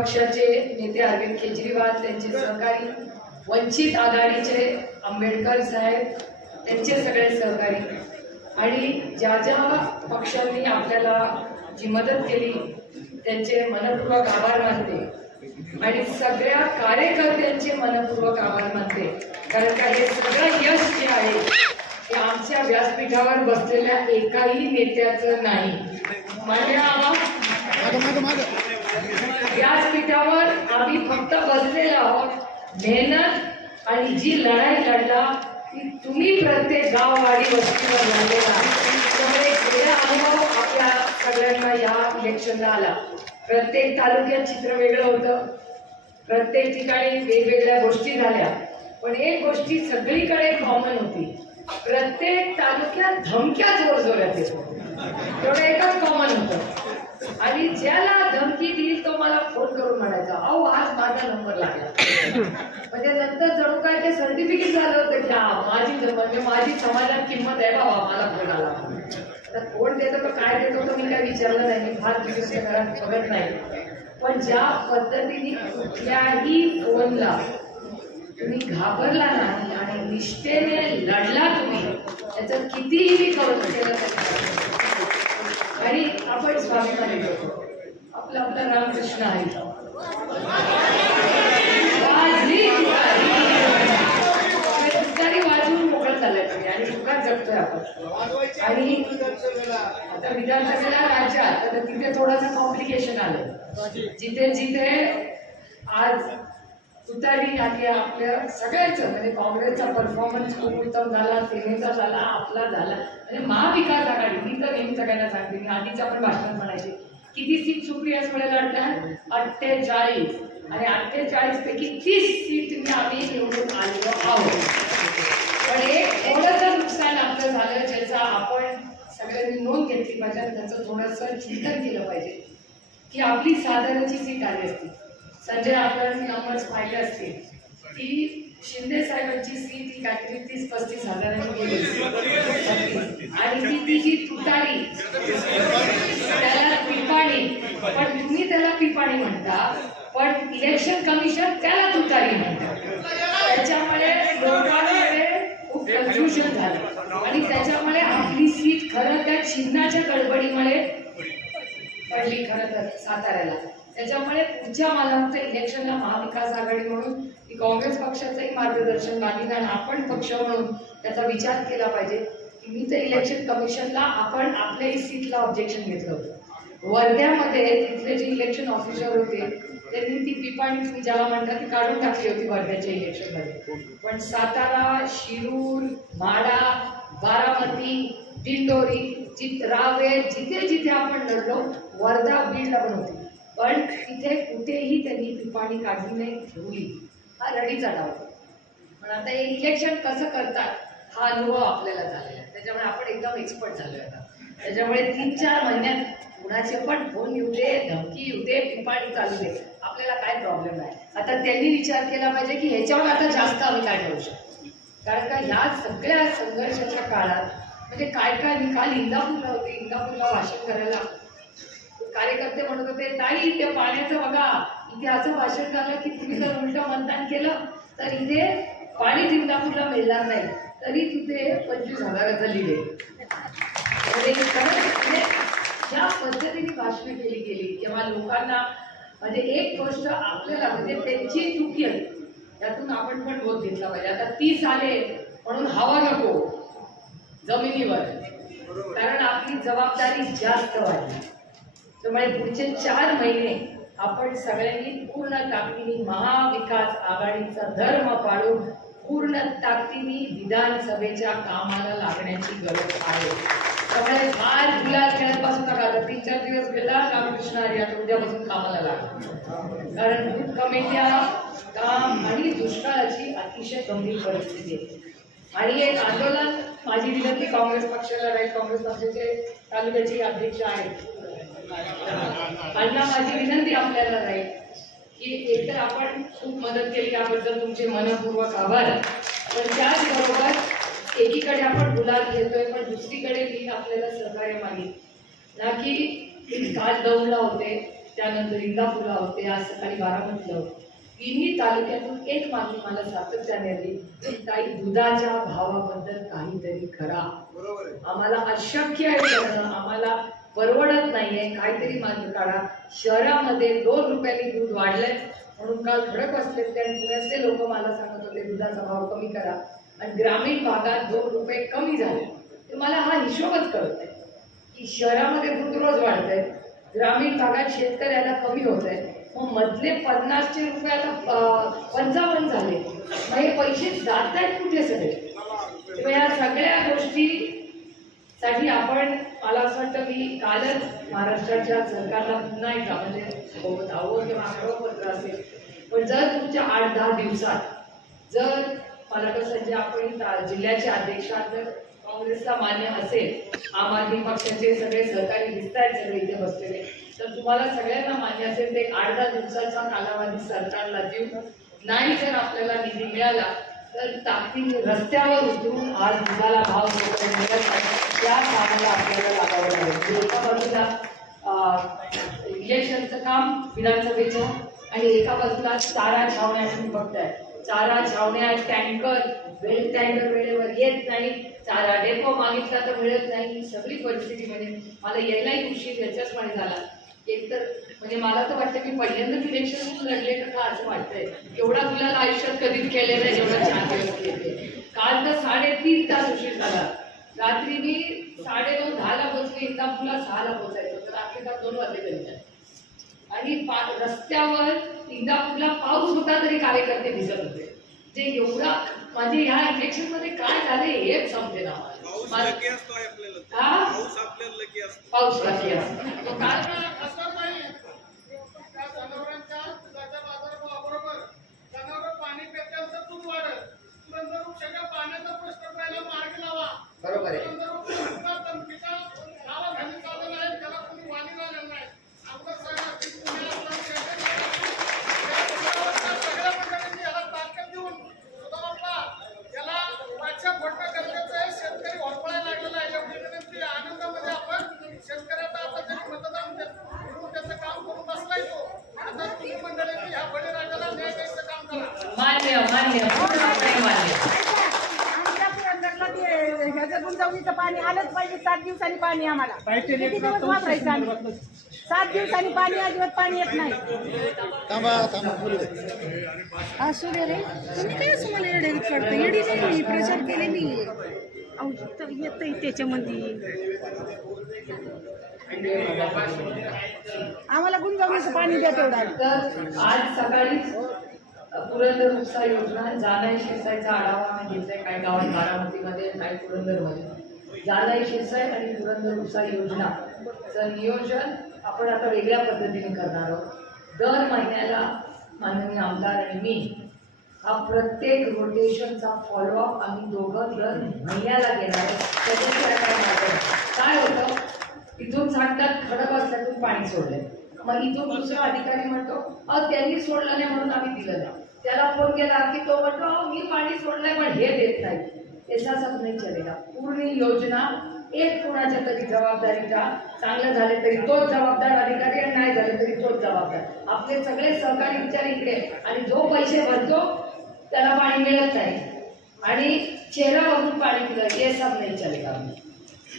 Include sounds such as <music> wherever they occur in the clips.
पक्षाचे नेते अरविंद केजरीवाल त्यांचे सहकारी वंचित आघाडीचे आंबेडकर साहेब त्यांचे सगळे सहकारी. आणि ज्या ज्या पक्षांनी आपल्याला जी मदत केली त्यांचे मनपूर्वक आभार मानते. आणि सगळ्या कार्यकर्त्यांचे मनपूर्वक आभार मानते. कारण का हे सगळं यश जे आहे ते आमच्या व्यासपीठावर बसलेल्या एकाही नेत्याचं नाही. माझ्या त्याच्यावर आम्ही फक्त बसलेलो आहोत. मेहनत आणि जी लढाई लढला ती तुम्ही प्रत्येक गाववाडी वस्तीवर लढलेला त्यामुळे गेला अनुभव आपल्या सगळ्यांना या इलेक्शनला आला. प्रत्येक तालुक्यात चित्र वेगळं होतं. प्रत्येक ठिकाणी वेगवेगळ्या गोष्टी झाल्या. पण एक गोष्टी सगळीकडे कॉमन होती. प्रत्येक तालुक्यात धमक्या जोर जोरात तेवढं एकच कॉमन होतं. आणि ज्याला धमकी दिली तो मला फोन करून म्हणायचा अहो आज माझा नंबर लागला. म्हणजे नंतर जणू काय ते सर्टिफिकेट झालं होतं की हा माझी म्हणजे माझी समाजात किंमत आहे बाबा मला फोन आला. तर फोन देतो तर काय देतो तो मी काय विचारलं नाही मी फार दिवस घरात बघत नाही. पण ज्या पद्धतीने कुठल्याही फोनला तुम्ही घाबरला नाही आणि निष्ठेने लढला तुम्ही त्याचं कितीही मी करू केलं आणि आपण स्वाभिमानी लोक आपलं आपलं रामकृष्ण आहे. वाजली तुतारी. वाजवून मोकळं झालंय तुम्ही आणि सुखात जगतोय आपण. आणि आता विधानसभेला राज्यात तर तिथे थोडंसं कॉम्प्लिकेशन आलं. जिथे जिथे आज तुतारी आली आपल्या सगळ्याच म्हणजे काँग्रेसचा परफॉर्मन्स खूप उत्तम झाला सेनेचा झाला आपला झाला. म्हणजे महाविकास आघाडी मी तर नेहमी सगळ्यांना सांगते मी आधीच्या पण भाषणात म्हणायचे किती सीट सुप्रियासमध्ये लढतात अठ्ठेचाळीस. आणि अठ्ठेचाळीस पैकी तीस सीट आम्ही निवडून आलेलो आहोत. पण एक थोडंसं नुकसान आपलं झालं ज्याचा आपण सगळ्यांनी नोंद घेतली पाहिजे आणि त्याचं थोडंसं चिंतन केलं पाहिजे की आपली साधारणची सीट आली असती. संजय आपल्याला नंबर्स पाहिले असतील की शिंदे साहेबांची सीट ही काहीतरी तीस पस्तीस हजारांनी गेली आणि ती तिची तुतारी त्याला पिपाणी पण तुम्ही त्याला पिपाणी म्हणता पण इलेक्शन कमिशन त्याला तुतारी म्हणतात त्याच्यामुळे लोकांमध्ये खूप कन्फ्युजन झालं. आणि त्याच्यामुळे आपली सीट खरं त्या चिन्हाच्या गडबडीमुळे पडली खरं तर साताऱ्याला. त्याच्यामुळे पुढच्या मला वाटतं इलेक्शनला महाविकास आघाडी म्हणून की काँग्रेस पक्षाचंही मार्गदर्शन लागेल आणि आपण पक्ष म्हणून त्याचा विचार केला पाहिजे. की मी तर इलेक्शन कमिशनला आपण आपल्याही सीटला ऑब्जेक्शन घेतलं होतं. वर्ध्यामध्ये तिथले जे इलेक्शन ऑफिसर होते त्यांनी ती पिपाणी तुम्ही ज्याला म्हणता ती काढून टाकली होती वर्ध्याच्या इलेक्शनमध्ये पण सातारा शिरूर माडा बारामती दिंडोरी जित रावेर जिथे जिथे आपण लढलो वर्धा बीडला पण होती पण तिथे कुठेही त्यांनी पिपाणी काढली नाही ठेवली. हा रडीचा डाव. पण आता हे इलेक्शन कसं करतात हा अनुभव आपल्याला झालेला आहे. त्याच्यामुळे आपण एकदम एक्सपर्ट झालो आता. त्याच्यामुळे तीन चार महिन्यात कुणाचे पण फोन येऊ दे धमकी येऊ दे पिपाणी चालू दे. आपल्याला काय प्रॉब्लेम नाही. आता त्यांनी विचार केला पाहिजे की ह्याच्यावर आता जास्त आम्ही काय ठेवू शकतो? कारण का ह्या सगळ्या संघर्षाच्या काळात म्हणजे काय काय निकाल इंदापूरला होते इंदापूरला भाषण करायला. कार्यकर्ते म्हणत होते ताई ते पाण्याचं बघा. इथे असं भाषण झालं की तुम्ही जर उलट मतदान केलं तर इथे पाणी जिंदापूरला मिळणार नाही. तरी तिथे पंचवीस हजाराचं लिहिले. म्हणजे ज्या पद्धतीने भाषण केली गेली किंवा लोकांना म्हणजे एक गोष्ट आपल्याला म्हणजे त्यांची चुकी आहे. त्यातून आपण पण बोध घेतला पाहिजे. आता तीस आले म्हणून हवा नको. जमिनीवर. कारण आपली जबाबदारी जास्त वाढली. त्यामुळे पुढचे चार महिने आपण सगळ्यांनी पूर्ण ताकदीने महाविकास आघाडीचा धर्म पाळून पूर्ण ताकदीने विधानसभेच्या कामाला लागण्याची गरज आहे. त्यामुळे फार गुलाल खेळत नका तर तीन चार दिवस गेला रामकृष्ण हरी आता उद्यापासून कामाला लागला. कारण बूथ कमिट्या काम आणि दुष्काळाची अतिशय गंभीर परिस्थिती आहे. आणि एक आंदोलन माझी विनंती काँग्रेस पक्षाला राहील काँग्रेस पक्षाचे तालुक्याचे अध्यक्ष आहेत. अण्णा माझी विनंती आपल्याला राहील की एकतर आपण खूप मदत केली याबद्दल तुमचे मनपूर्वक आभार. पण त्याचबरोबर एकीकडे आपण गुलाल घेतोय पण दुसरीकडे मी आपल्याला सहकार्य मागितलं ना की काल दौडला होते त्यानंतर इंदापूरला होते आज सकाळी बारामतीला होते. तिन्ही तालुक्यातून एक मागणी मला सातत्याने आली की काही दुधाच्या भावाबद्दल काहीतरी करा. आम्हाला अशक्य आहे परवडत नाहीये. काहीतरी मार्ग काढा. शहरामध्ये दोन रुपयांनी दूध वाढलंय. म्हणून काल धडक असले ते पुण्याचे लोक मला सांगत होते दुधाचा भाव कमी करा. आणि ग्रामीण भागात दोन रुपये कमी झाले. तर मला हा हिशोबच कळत की शहरामध्ये दूध रोज वाढतंय. ग्रामीण भागात शेतकऱ्याला कमी होत आहे मग मधले पन्नासचे रुपये आता पंचावन्न झाले. मग हे पैसे जात आहेत कुठे सगळे? या सगळ्या गोष्टी साठी आपण मला असं वाटतं की कालच महाराष्ट्राच्या सरकारला पुन्हा एकदा म्हणजे दावं किंवा आग्रह पत्र असेल पण जर तुमच्या आठ दहा दिवसात जर मला कसं जे आपण जिल्ह्याचे अध्यक्षात जर काँग्रेसला मान्य असेल आम आदमी पक्षाचे सगळे सहकारी दिसत आहेत सगळे इथे बसलेले तर तुम्हाला सगळ्यांना मान्य असेल ते आठ दहा दिवसाचा कालावधी सरकारला देऊ नाही जर आपल्याला निधी मिळाला तर ताकदीने रस्त्यावर उतरून आज दुधाला भाव मिळत नाही त्या कामाला आपल्याला लागावं लागेल. एका बाजूला इलेक्शनचं काम विधानसभेचं आणि एका बाजूला चारा छावण्या तुम्ही आहे चारा छावण्या टँकर वेळ टँकर वेळेवर येत नाही. चारा डेपो मागितला तर मिळत नाही. सगळी परिस्थिती म्हणजे मला यायलाही उशीर याच्याचपणे झाला. एकतर म्हणजे मला तर वाटतं की पहिल्यांदाच इलेक्शन लढले का का असं वाटतंय. एवढा तुला आयुष्यात कधीच केलेलं नाही जेवढा चार दिवस केले काल तर साडेतीन तास उशीर झाला. रात्री मी साडेनऊ दहाला पोहोचले इंदापूरला सहाला पोहोचायचं होतं. रात्री का दोन वाजले घरी आणि पा- रस्त्यावर इंदापूरला पाऊस होता तरी कार्यकर्ते भिजत होते. जे एवढा म्हणजे ह्या इलेक्शनमध्ये काय झाले हेच समजे ना पाऊस मला. लकी असतो आपल्याला हा? पाऊस आपल्याला लकी असतो पाऊस बाकी असतो तो काल असं नाही त्या जनावरांच्या दुधाच्या बाजाराबरोबर जनावर पाणी पेट्याल तर दूध वाढेल पुरंदर वृक्षाच्या पाण्याचा प्रश्न पहिला मार्ग लावा. बरोबर आहे. मान्य मान्य. पूर्णपणे मान्य. ह्याचं गुंतवणुकीचं पाणी आलंच पाहिजे. सात दिवसांनी पाणी आम्हाला. किती दिवस वापरायचं आम्ही? सात दिवसांनी पाणी अजिबात पाणी येत नाही. असू दे. रे तुम्ही काय असं मला येडे पडतं? येडी नाही मी प्रचार केले मी. अहो इथं येतंय त्याच्यामध्ये. आम्हाला गुंतवणुकीचं पाणी द्या तेवढं. तर आज सकाळीच पुरंदर उपसा योजना जानाई शिरसाईचा आढावा आम्ही घेतलाय काही गावात बारामतीमध्ये काही पुरंदरमध्ये. जानाई शिरसाई आणि पुरंदर उपसा योजनाचं नियोजन आपण आता वेगळ्या पद्धतीने करणार आहोत. दर महिन्याला माननीय आमदार आणि मी हा प्रत्येक रोटेशनचा फॉलोअप आम्ही दोघं दर महिन्याला घेणार आहोत. त्याच्याशिवाय काय काय होतं? इथून सांगतात खडक असल्यातून पाणी सोडलंय. मग इथून दुसरा अधिकारी म्हणतो अहो त्यांनी सोडलं नाही म्हणून आम्ही दिलं नाही. त्याला फोन केला की तो म्हणतो अहो मी पाणी सोडलंय पण हे देत नाही. ऐसा सब नाही चलेगा. पूर्ण योजना एक कोणाच्या तरी जबाबदारीचा चांगलं झाले तरी तोच जबाबदार अधिकारी आणि नाही झाले तरी तोच जबाबदार. आपले सगळे सहकारी विचार इकडे. आणि जो पैसे भरतो त्याला पाणी मिळत नाही. आणि चेहरा बघून पाणी पिलं हे सब नाही चलेगा.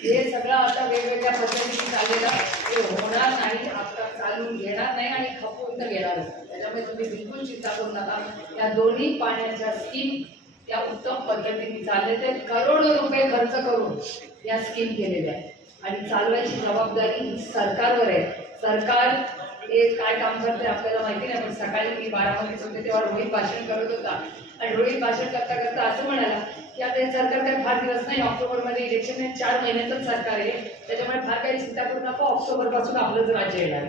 हे सगळं आता वेगवेगळ्या पद्धतीने चाललेलं ते होणार नाही आता चालून घेणार नाही आणि खपून तर घेणारच नाही. त्याच्यामुळे तुम्ही बिलकुल चिंता करू नका. या दोन्ही पाण्याच्या स्कीम त्या उत्तम पद्धतीने चालले ते करोडो रुपये खर्च करून या स्कीम केलेल्या आहेत. आणि चालवायची जबाबदारी सरकारवर आहे. सरकार हे काय काम करते आपल्याला माहिती नाही पण सकाळी मी बारामतीत होते तेव्हा रोहित भाषण करत होता. आणि रोहित भाषण करता करता असं म्हणाला की आता हे सरकार काही फार दिवस नाही ऑक्टोबरमध्ये इलेक्शन आहे चार महिन्यातच सरकार आहे. त्याच्यामुळे फार काही चिंता करू नका ऑक्टोबरपासून आपलंच राज्य येणार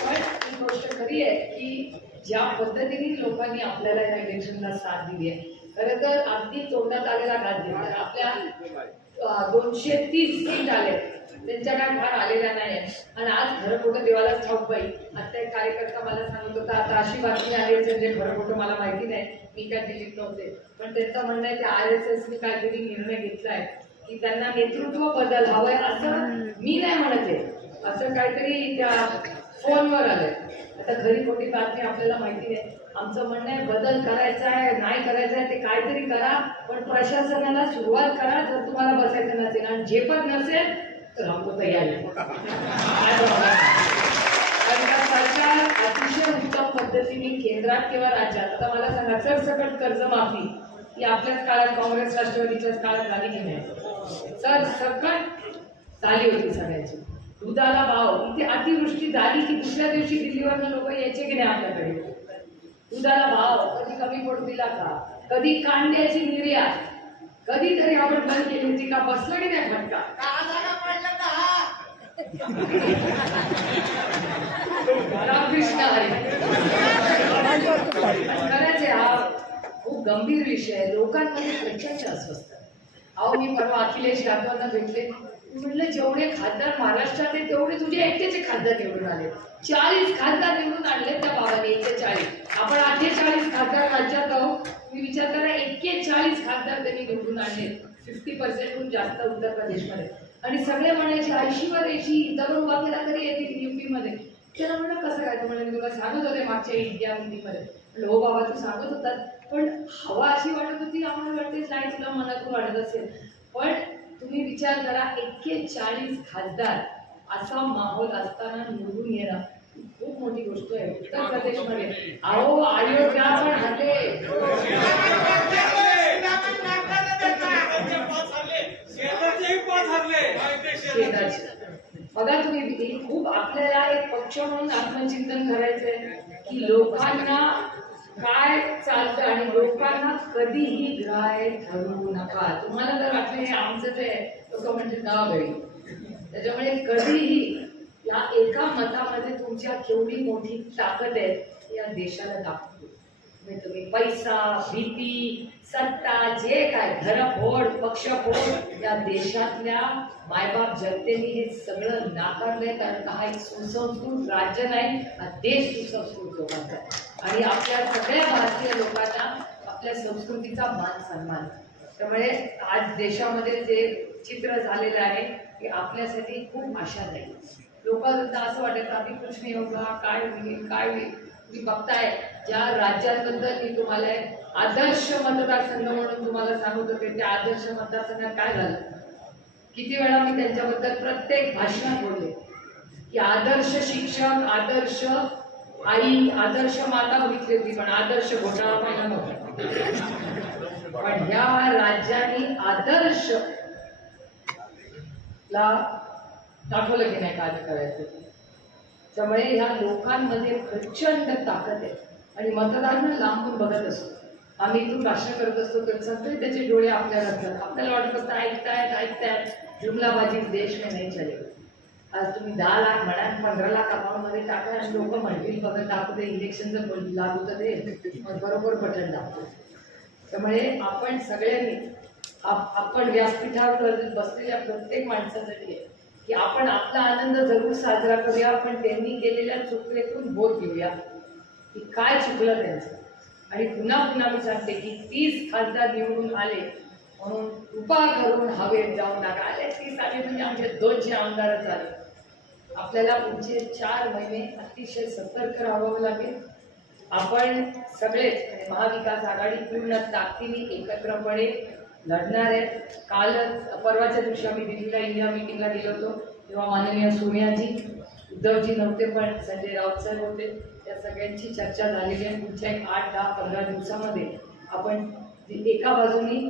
पण ही गोष्ट खरी आहे की ज्या पद्धतीने लोकांनी आपल्याला या इलेक्शनला साथ दिली आहे खरं तर अगदी तोंडात आलेला घात घेतला आपल्या दोनशे तीस सीट आले त्यांच्या काय फार आलेल्या नाही आणि आज खरं खोटं देवाला ठाऊक बाई. आता एक कार्यकर्ता मला सांगत होता आता अशी बातमी आली असेल जे खरं खोटं मला माहिती नाही मी काय दिलीत नव्हते. पण त्यांचं म्हणणं आहे की आर एस एसने काहीतरी निर्णय घेतलाय की त्यांना नेतृत्व बदल हवंय असं मी नाही म्हणत आहे. असं काहीतरी त्या फोनवर आलंय. आता घरी खोटी बातमी आपल्याला माहिती नाही. आमचं म्हणणं आहे बदल करायचा आहे नाही करायचा आहे ते काहीतरी करा पण प्रशासनाला सुरुवात करा जर तुम्हाला बसायचं नसेल आणि जे पण नसेल तर हमको तयार सरकार अतिशय उत्तम पद्धतीने केंद्रात किंवा राज्यात आता मला सांगा सरसकट कर्जमाफी ही आपल्याच काळात काँग्रेस राष्ट्रवादीच्याच काळात झाली की नाही? सरसकट झाली होती सगळ्याची. दुधाला भाव इथे अतिवृष्टी झाली की दुसऱ्या दिवशी दिल्लीवरनं लोक यायचे की नाही आपल्याकडे? दुधाला भाव कधी कमी पडू दिला का? कधी कांद्याची निर्यात? कधीतरी आपण बंद केली होती का बसलं की नाही फटका रामकृष्ण खरंच आहे हा खूप गंभीर विषय आहे. लोकांमध्ये प्रचंड अस्वस्थ. अहो मी परवा अखिलेश यादवांना भेटले. म्हणलं म्हटलं जेवढे खासदार महाराष्ट्रात आहेत तेवढे तुझे एकटेचे खासदार निवडून आले. चाळीस खासदार निवडून आणले त्या बाबाने एक्केचाळीस आपण अठ्ठेचाळीस खासदार राज्यात आहोत. मी विचार करा एक्केचाळीस खासदार त्यांनी निवडून आणले. फिफ्टी पर्सेंटहून जास्त उत्तर प्रदेशमध्ये. आणि सगळे म्हणायचे ऐंशीवर ऐंशी दगड बाकीला तरी येतील युपीमध्ये. त्याला म्हणलं कसं काय? तू म्हणजे मी तुला सांगत होते मागच्या इंडिया मध्ये म्हणलं हो बाबा तू सांगत होतास. पण हवा अशी वाटत होती आम्हाला वाटते नाही तुला मनातून वाटत असेल. पण तुम्ही विचार करा एक्केचाळीस खासदार असा माहोल असताना निवडून येणं खूप मोठी गोष्ट आहे. उत्तर प्रदेशमध्ये. अहो अयोध्या पण हल्ले बघा तुम्ही खूप आपल्याला एक पक्ष म्हणून आत्मचिंतन करायचंय की लोकांना काय चालतं कधीही ग्राय ठरवू नका. तुम्हाला जर वाटलं हे आमचं ते लोक म्हणजे गाव घरी त्याच्यामुळे कधीही या एका मतामध्ये तुमच्या केवढी मोठी ताकद आहे या देशाला दाखवतो म्हणजे तुम्ही पैसा भीती सत्ता जे काय घरफोड पक्षफोड या देशातल्या मायबाप जनतेने हे सगळं नाकारलंय कारण का हा एक सुसंस्कृत राज्य नाही हा देश सुसंस्कृत लोकांचा आणि आपल्या सगळ्या भारतीय लोकांना आपल्या संस्कृतीचा मान सन्मान. त्यामुळे आज देशामध्ये जे चित्र झालेलं आहे ते आपल्यासाठी खूप आशादायी. लोकांना असं वाटत आम्ही कृष्ण योगा काय होईल काय होईल? तुम्ही बघताय ज्या राज्यांबद्दल मी तुम्हाला आदर्श मतदारसंघ म्हणून तुम्हाला सांगत होते त्या आदर्श मतदारसंघात काय झालं? किती वेळा मी त्यांच्याबद्दल प्रत्येक भाषणात बोलले की आदर्श शिक्षक आदर्श आई आदर्श माता बघितली होती पण आदर्श घोटाळा पाहिला नव्हता. पण ह्या राज्याने आदर्श ला दाखवलं की नाही कार्य करायचं त्यामुळे ह्या लोकांमध्ये प्रचंड ताकद आहे. आणि मतदान लांबून बघत असतो. आम्ही इथून भाषण करत असतो तर सगळे त्याचे डोळे आपल्याला असतात आपल्याला वाटत असतं ऐकतायत ऐकतायत. जुमलाबाजी देश नाही चले आज तुम्ही दहा लाख म्हणा पंधरा लाख अकाउंटमध्ये टाका आणि लोक म्हणतील बघत दाखवते इलेक्शनचं जर लागू तर ते मग बरोबर बटन दाखवतो त्यामुळे आपण सगळ्यांनी आप- आपण व्यासपीठावर बसलेल्या प्रत्येक माणसासाठी आहे की आपण आपला आनंद जरूर साजरा करूया पण त्यांनी केलेल्या चुकलेतून बोध घेऊया की काय चुकलं त्यांचं. आणि पुन्हा पुन्हा मी सांगते की तीस खासदार निवडून आले म्हणून कृपा करून हवेत जाऊ नका आले तीस आले म्हणजे आमचे दोनशे आमदारच आले आपल्याला पुढचे चार महिने अतिशय सतर्क राहावं लागेल. आपण सगळेच महाविकास आघाडी पूर्ण ताकदीने एकत्रपणे लढणार आहेत कालच परवाच्या दिवशी आम्ही दिल्लीला इंडिया मिटिंगला गेलो होतो. तेव्हा माननीय सोनियाजी उद्धवजी नव्हते पण संजय राऊत साहेब होते. त्या सगळ्यांची चर्चा झालेली आहे. पुढच्या एक आठ दहा पंधरा दिवसामध्ये आपण एका बाजूनी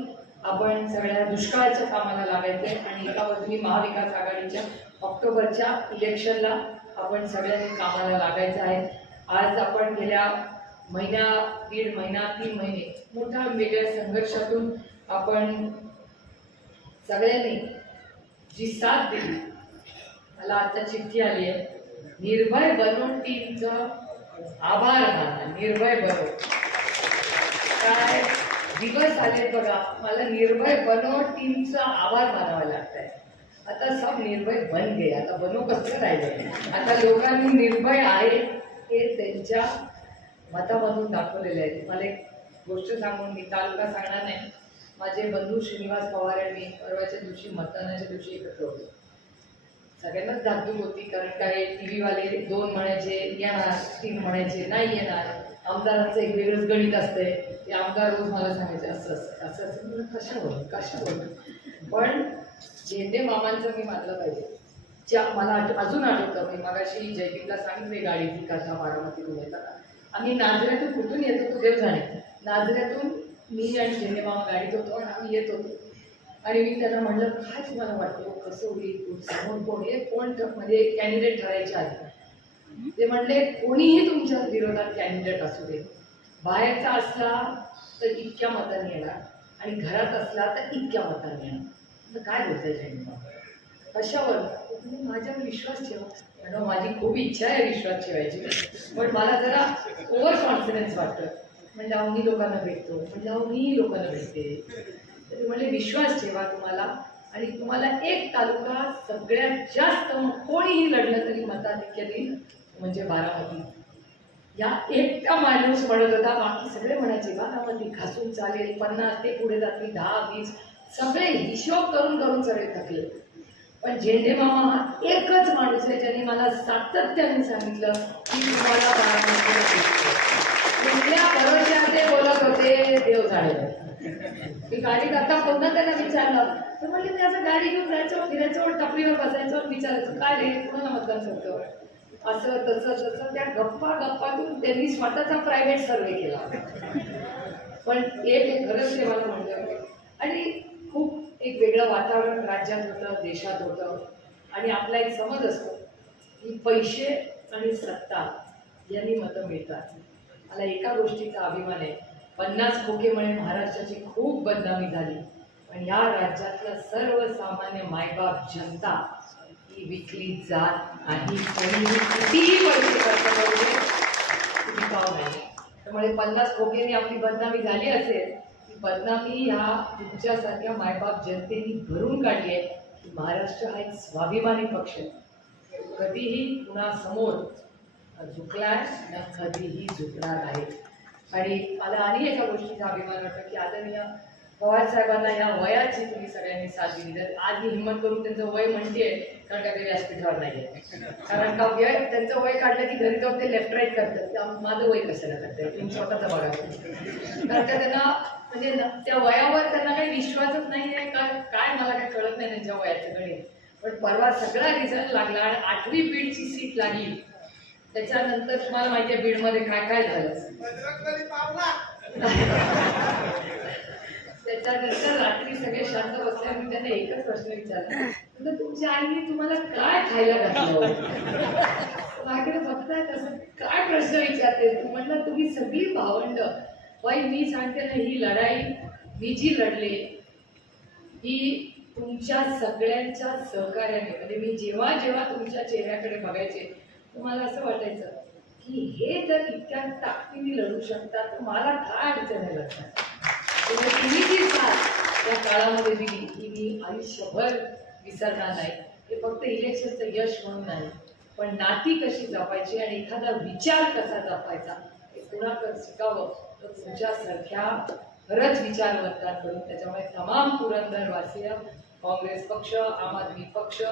आपण सगळ्या दुष्काळाच्या कामाला लागायचं आहे आणि एका बाजूनी महाविकास आघाडीच्या ऑक्टोबरच्या इलेक्शनला आपण सगळ्यांनी कामाला लागायचं आहे. आज आपण गेल्या महिन्या दीड महिना तीन महिने मोठ्या वेगळ्या संघर्षातून आपण सगळ्यांनी जी साथ दिली मला आता चिठ्ठी आली आहे. निर्भय बनून टीमचं आभार माना निर्भय बनव काय दिवस आले बघा मला निर्भय बनो टीमचा आभार मानावा आहे आता सब निर्भय बन गे आता बनू कसं राहिले? आता लोकांनी निर्भय आहे हे त्यांच्या मतामधून दाखवलेले आहे. मला एक गोष्ट सांगून मी तालुका सांगणार नाही. माझे बंधू श्रीनिवास पवार यांनी परवाच्या दिवशी मतदानाच्या दिवशी एकत्र होते. सगळ्यांनाच धाकधूक होती कारण काय टी व्हीवाले दोन म्हणायचे येणार तीन म्हणायचे नाही येणार. आमदारांचं एक वेगळंच गणित असतंय. ते आमदार रोज मला सांगायचे असं असं असं असं. कशा बोल कशा बोल पण झेंडे मामांचं मी मानलं पाहिजे. ज्या मला आठ अजून आठवतं मी मगाशी जयदीपला सांगितले गाडीची कथा बारामतीतून येताना आम्ही नाजऱ्यातून कुठून येत होतो देव जाणे. नाजऱ्यातून मी आणि झेंडे मामा गाडीत होतो आणि आम्ही येत होतो. आणि मी त्यांना म्हणलं काय तुम्हाला वाटतं कसं होईल समोर कोण आहे कोण म्हणजे कॅन्डिडेट ठरायचे आधी. ते म्हणले कोणीही तुमच्या विरोधात कॅन्डिडेट असू दे. बाहेरचा असला तर इतक्या मतांनी येणार. आणि घरात असला तर इतक्या मतांनी तर काय बोलताय त्यांनी कशावर? तुम्ही माझ्यावर विश्वास ठेवा. म्हणून माझी खूप इच्छा आहे विश्वास ठेवायची. पण मला जरा ओव्हर कॉन्फिडन्स वाटतं. म्हणजे अहो मी लोकांना भेटतो. म्हणजे अहो मी लोकांना भेटते. तर म्हणजे विश्वास ठेवा तुम्हाला. आणि तुम्हाला एक तालुका सगळ्यात जास्त कोणीही लढलं तरी मताधिक्य देईल म्हणजे बारामती. या एकटा माणूस म्हणत होता बाकी सगळे म्हणायचे बारामती घासून चालेल पन्नास ते पुढे जातील दहा वीस. सगळे हिशोब करून करून सगळे थकले. पण झेंडे मामा हा एकच माणूस आहे ज्याने मला सातत्याने सांगितलं की तुम्हाला बारामतीला बोलत होते देव झाले मी गाडी करता पुन्हा त्यांना विचारलं. तर म्हणजे मी असं गाडी घेऊन जायचं फिरायचं टपरीवर बसायचं विचारायचं काय रे कुणाला मतदान करतो असं तसं तसं त्या गप्पा गप्पातून त्यांनी स्वतःचा प्रायव्हेट सर्वे केला पण एक एक खरंच ते मला म्हणलं. आणि खूप एक वेगळं वातावरण राज्यात होतं देशात होतं. आणि आपला एक समज असतो की पैसे आणि सत्ता यांनी मतं मिळतात. मला एका गोष्टीचा अभिमान आहे. पन्नास खोकेमुळे महाराष्ट्राची खूप बदनामी झाली. पण या राज्यातलं सर्वसामान्य मायबाप जनता ती विकली जात नाही. कितीही पैसे खर्च करू तुम्ही पाहू नाही. त्यामुळे पन्नास खोकेने आपली बदनामी झाली असेल ती बदनामी ह्या तुमच्यासारख्या मायबाप जनतेने भरून काढली आहे. की महाराष्ट्र हा एक स्वाभिमानी पक्ष आहे. कधीही कुणासमोर झुकलाय ना कधीही झुकणार आहे. आणि मला आणि एका गोष्टीचा अभिमान वाटतो की आदरणीय पवार साहेबांना या वयाची तुम्ही सगळ्यांनी साथ दिली. तर आज मी हिंमत करून त्यांचं वय म्हणते कारण का ते व्यासपीठावर नाहीये कारण का वय त्यांचं वय काढलं की घरी जाऊन ते लेफ्ट राईट करतात. माझं वय कशाला करताय? तुम्ही स्वतःचं बघा. कारण का त्यांना म्हणजे त्या वयावर त्यांना काही विश्वासच नाही आहे. काय काय मला काही कळत नाही त्यांच्या वयाचं गणित पण परवा सगळा रिझल्ट लागला आणि आठवी बीडची सीट लागली. त्याच्यानंतर तुम्हाला माहिती आहे बीडमध्ये काय काय झालं? <laughs> त्याच्यानंतर रात्री सगळे शांत बसले मी त्यांना एकच प्रश्न विचारला. तुमच्या आईने तुम्हाला काय खायला घातलं होतं?" माझ्याकडे बघताय तसं काय प्रश्न विचारते? तू म्हटलं तुम्ही सगळी भावंड. बाई मी सांगते ना ही लढाई मी जी लढले ही तुमच्या सगळ्यांच्या सहकार्याने. म्हणजे मी जेव्हा जेव्हा तुमच्या चेहऱ्याकडे बघायचे तुम्हाला असं वाटायचं की हे जर इतक्या ताकदीने लढू शकतात तर मला काय अडचण आहे लढण्यात त्यामुळे तुम्ही जी साथ या काळामध्ये दिली ही मी आयुष्यभर विसरणार नाही? हे फक्त इलेक्शनचं यश म्हणून नाही पण नाती कशी जपायची आणि एखादा विचार कसा जपायचा हे कुणाकडे शिकावं? तर तुमच्यासारख्या खरंच विचारवंतांकडून त्याच्यामुळे तमाम पुरंदरवासीय काँग्रेस पक्ष आम आदमी पक्ष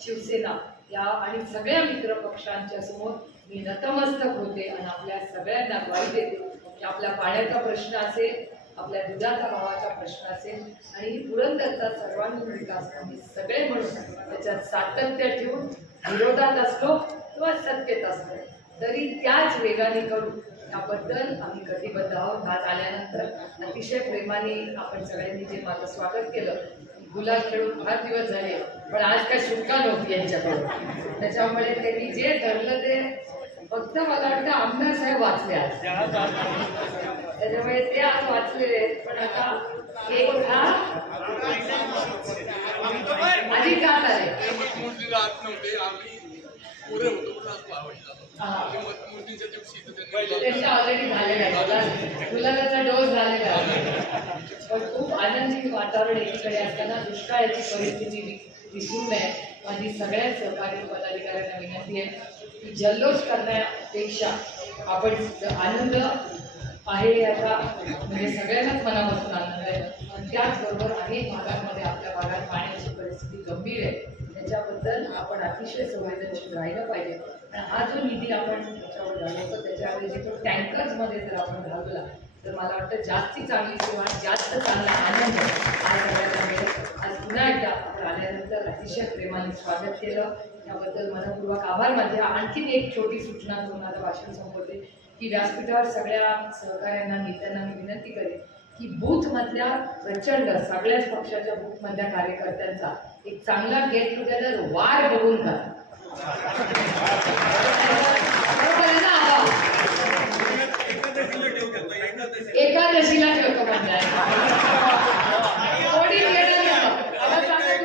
शिवसेना या आणि सगळ्या मित्र पक्षांच्या समोर मी नतमस्तक होते आणि आपल्या सगळ्यांना ग्वाही देते की आपल्या पाण्याचा प्रश्न असेल आपल्या दुधाचा भावाचा प्रश्न असेल आणि पुरंदरचा सर्वांगीण विकास आम्ही सगळे म्हणून त्याच्यात सातत्य ठेवून विरोधात असलो किंवा सत्तेत असलो तरी त्याच वेगाने करू त्याबद्दल आम्ही कटिबद्ध आहोत आज आल्यानंतर. अतिशय प्रेमाने आपण सगळ्यांनी जे माझं स्वागत केलं गुलाल खेळून फार दिवस झाले पण आज काय सुटका नव्हती यांच्याकडून. त्याच्यामुळे त्यांनी जे ठरलं ते फक्त मला वाटतं आमदार साहेब वाचले आज. त्याच्यामुळे ते आज वाचलेले आहेत. पण आता एक हा. आले ऑलरेडी झालेला आहे तुला त्याचा डोस झालेला आहे. पण खूप आनंदी वातावरण एकीकडे असताना दुष्काळाची परिस्थिती विसरू नये. माझी सगळ्या सहकारी पदाधिकाऱ्यांना विनंती आहे की जल्लोष करण्यापेक्षा आपण आनंद आहे याचा म्हणजे सगळ्यांनाच मनापासून आनंद आहे. पण त्याचबरोबर अनेक भागांमध्ये आपल्या भागात पाण्याची परिस्थिती गंभीर आहे. त्याच्याबद्दल आपण अतिशय संवेदनशील राहिलं पाहिजे. आणि हा जो निधी आपण त्याच्यावर घालवतो त्याच्याऐवजी तो टँकर्समध्ये जर आपण घालवला तर मला वाटतं जास्ती चांगली सेवा जास्त चांगला आनंद आज सगळ्यांना मिळेल. आज पुन्हा एकदा आपण आल्यानंतर अतिशय प्रेमाने स्वागत केलं. त्याबद्दल मनपूर्वक आभार माझे आणखीन एक छोटी सूचना करून माझं भाषण संपवते. की व्यासपीठावर सगळ्या सहकाऱ्यांना नेत्यांना मी विनंती करेन की बूथमधल्या प्रचंड सगळ्याच पक्षाच्या बूथमधल्या कार्यकर्त्यांचा एक चांगला गेट टुगेदर वार बघून करा? एकादशीला ठेवतो म्हणजे कोणी गेलं नाही. आता सांगा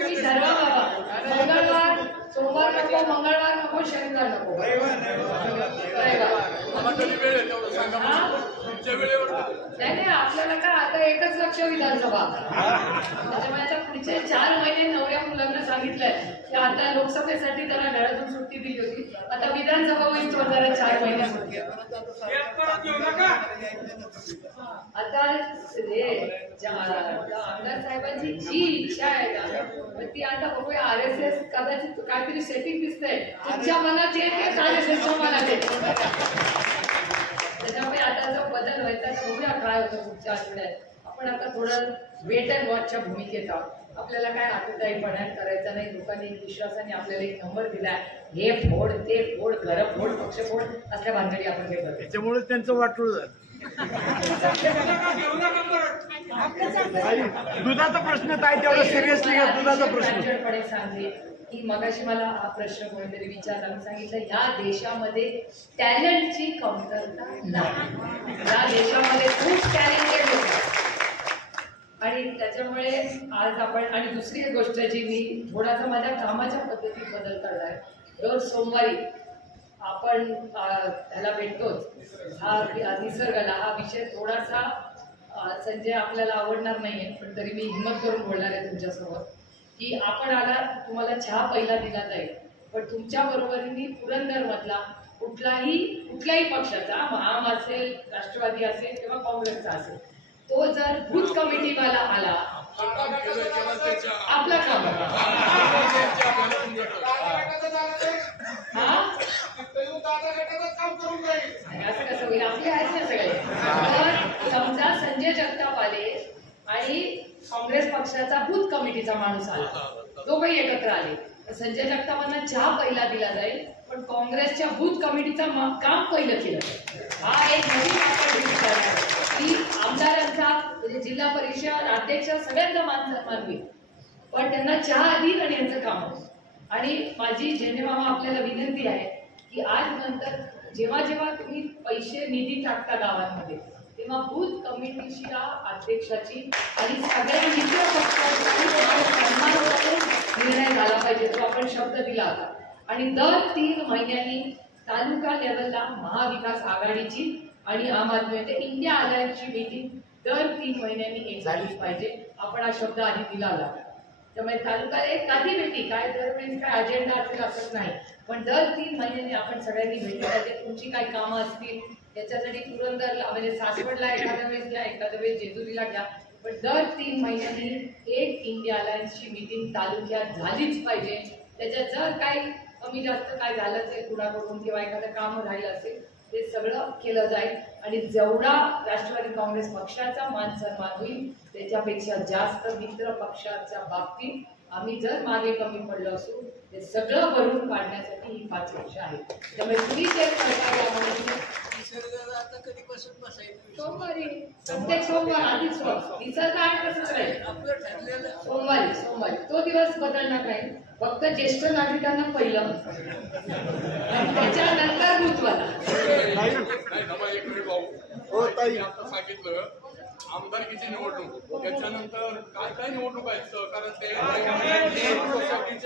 नाही नाही आपल्याला काय आता एकच लक्ष विधानसभा. त्याच्यामुळे आता पुढचे चार महिने नवऱ्या मुलांना सांगितलंय की आता लोकसभेसाठी जरा घरातून सुट्टी दिली होती. आता विधानसभा होईल तो जरा चार महिने सुट्टी. एक परत येऊ नका. आता हे आमदार साहेबांची जी इच्छा आहे ना मग ती आता बघूया. आर एस एस कदाचित काहीतरी सेटिंग दिसतंय. तुमच्या मनात येत तेच आर एस एसच्या मनात त्याच्यामुळे आता जो बदल व्हायचा तर बघूया काय होतं पुढच्या आठवड्यात. आपण आता थोडं वेट अँड वॉचच्या भूमिकेत आहोत. आपल्याला काय आतुताईपणात करायचं नाही लोकांनी विश्वासाने आपल्याला एक नंबर दिलाय. हे फोड ते फोड घर फोड पक्ष फोड असल्या भानगडी आपण हे त्याच्यामुळे त्यांचं वाटलं दुधाचा प्रश्न काय तेवढा सिरियसली घ्या दुधाचा प्रश्न की मगाशी मला हा प्रश्न कोणीतरी विचारला मी सांगितलं या देशामध्ये टॅलेंटची कमतरता नाही या देशामध्ये खूप टॅलेंटेड आहेत. आणि त्याच्यामुळे आज आपण आणि दुसरी गोष्ट जी मी थोडासा माझ्या कामाच्या पद्धतीत बदल करणार आहे. दर सोमवारी आपण अं, त्याला भेटतोच. हा निसर्गाला. हा विषय थोडासा संजय आपल्याला आवडणार नाहीये पण तरी मी हिंमत करून बोलणार आहे तुमच्यासमोर की आपण आला तुम्हाला चहा पहिला दिला जाईल. पण तुमच्या बरोबरीने पुरंदर मधला कुठलाही कुठल्याही पक्षाचा आम असेल राष्ट्रवादी असेल किंवा काँग्रेसचा असेल तो जर बूथ कमिटीवाला आला आपला काम हा? दादा गटाचं काम करून जाईल आणि असं कसं होईल आपले आहेत ना सगळे. तर समजा संजय जगताप आले आणि काँग्रेस पक्षाचा बूथ कमिटीचा माणूस आला. दोघंही एकत्र आले. तर संजय जगतापांना चहा पहिला दिला जाईल पण काँग्रेसच्या बूथ कमिटीचा काम पहिलं केलं जाईल. हा एक नवीन की आमदारांचा म्हणजे जिल्हा परिषद अध्यक्ष सगळ्यांचा मान सन्मान होईल. पण त्यांना चहा आधी आणि यांचं काम होतं. आणि माझी झेंडे मामा आपल्याला विनंती आहे की आज नंतर जेव्हा जेव्हा तुम्ही पैसे निधी टाकता गावांमध्ये तेव्हा बूथ कमिटीची या अध्यक्षाची आणि सगळ्या मित्र पक्षांची सन्मान करून निर्णय झाला पाहिजे तो आपण शब्द दिला होता. आणि दर तीन महिन्यांनी तालुका लेवलला महाविकास आघाडीची आणि आम आदमी म्हणजे इंडिया अलायन्सची मीटिंग दर तीन महिन्यांनी एक झालीच पाहिजे आपण हा शब्द आधी दिला होता. त्यामुळे तालुका एक कधी भेटी? काय दरवेळेस काय अजेंडा असेल असं नाही. पण दर तीन महिन्यांनी आपण सगळ्यांनी भेटली पाहिजे तुमची काही कामं असतील त्याच्यासाठी पुरंदरला म्हणजे सासवडला एखाद्या वेळेस घ्या एखाद्या वेळेस जेजुरीला घ्या. पण दर तीन महिन्यांनी एक इंडिया अलायन्सची मीटिंग तालुक्यात झालीच पाहिजे. त्याच्यात जर काही कमी जास्त काय झालं असेल कुणाकडून किंवा एखादं काम राहिलं असेल ते सगळं केलं जाईल. आणि जेवढा राष्ट्रवादी काँग्रेस पक्षाचा मान सन्मान होईल त्याच्यापेक्षा जास्त मित्र पक्षाच्या बाबतीत आम्ही जर मागे कमी पडलो असू ते सगळं भरून काढण्यासाठी ही पाच वर्ष आहेत त्यामुळे तुम्ही ते यामध्ये सोमवारी प्रत्येक सोमवार आधीच निसर्ग आहे सोमवारी सोमवारी तो दिवस बदलणार नाही फक्त ज्येष्ठ नागरिकांना पहिलं आणि त्याच्यानंतर हो ताई आता सांगितलं आमदारकीची निवडणूक. त्याच्यानंतर काय काय निवडणूक आहेत? सहकाराचे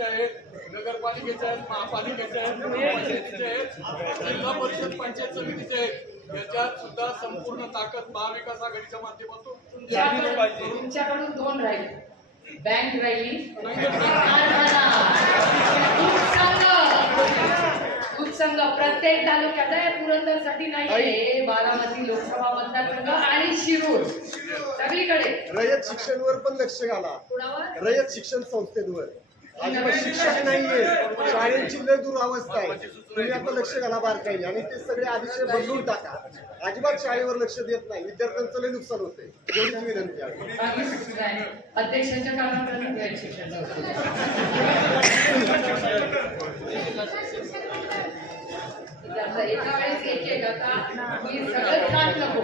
आहेत नगरपालिकेचे आहेत महापालिकेचे आहेत ग्रामपंचायतीचे आहेत जिल्हा परिषद पंचायत समितीचे आहेत. याच्यात सुद्धा संपूर्ण ताकद महाविकास आघाडीच्या माध्यमातून तुमच्याकडून दोन राहिले. बँक राहिली. संघ प्रत्येक तालुक्यात आहे पुरंदरसाठी नाही हे बारामती लोकसभा मतदारसंघ आणि शिरूर. सगळीकडे. रयत शिक्षणवर पण लक्ष घाला. कुणावर? रयत शिक्षण संस्थेवर. शिक्षक नाहीये. शाळेची लय दुरावस्था आहे. तुम्ही आता लक्ष घाला बारकाईने आणि ते सगळे आदिशय बदलून टाका. अजिबात शाळेवर लक्ष देत नाही. विद्यार्थ्यांचं लय नुकसान होतंय. एवढीच विनंती आहे. अध्यक्षांच्या कामाकडे शिक्षण <laughs> एका वेळेस एक एक आता मी सगळं नको.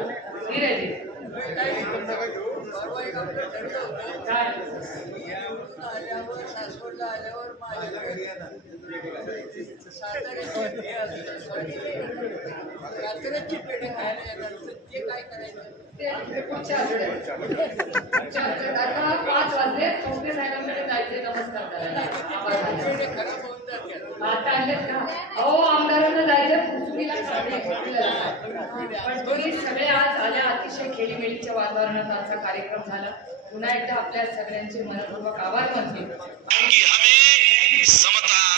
आल्यावर सासवडला आल्यावर कात्रजची पेढे खायला येतात तर ते काय करायचं? पुढच्या. आता पाच वाजले चौथे साहेबांकडे जायचे नमस्कार आमदारांना जायचं तुम्ही सगळे आज आल्या अतिशय खेळीमेळीच्या वातावरणात आजचा कार्यक्रम झाला पुन्हा एकदा आपल्या सगळ्यांचे मनपूर्वक आभार मानते आणि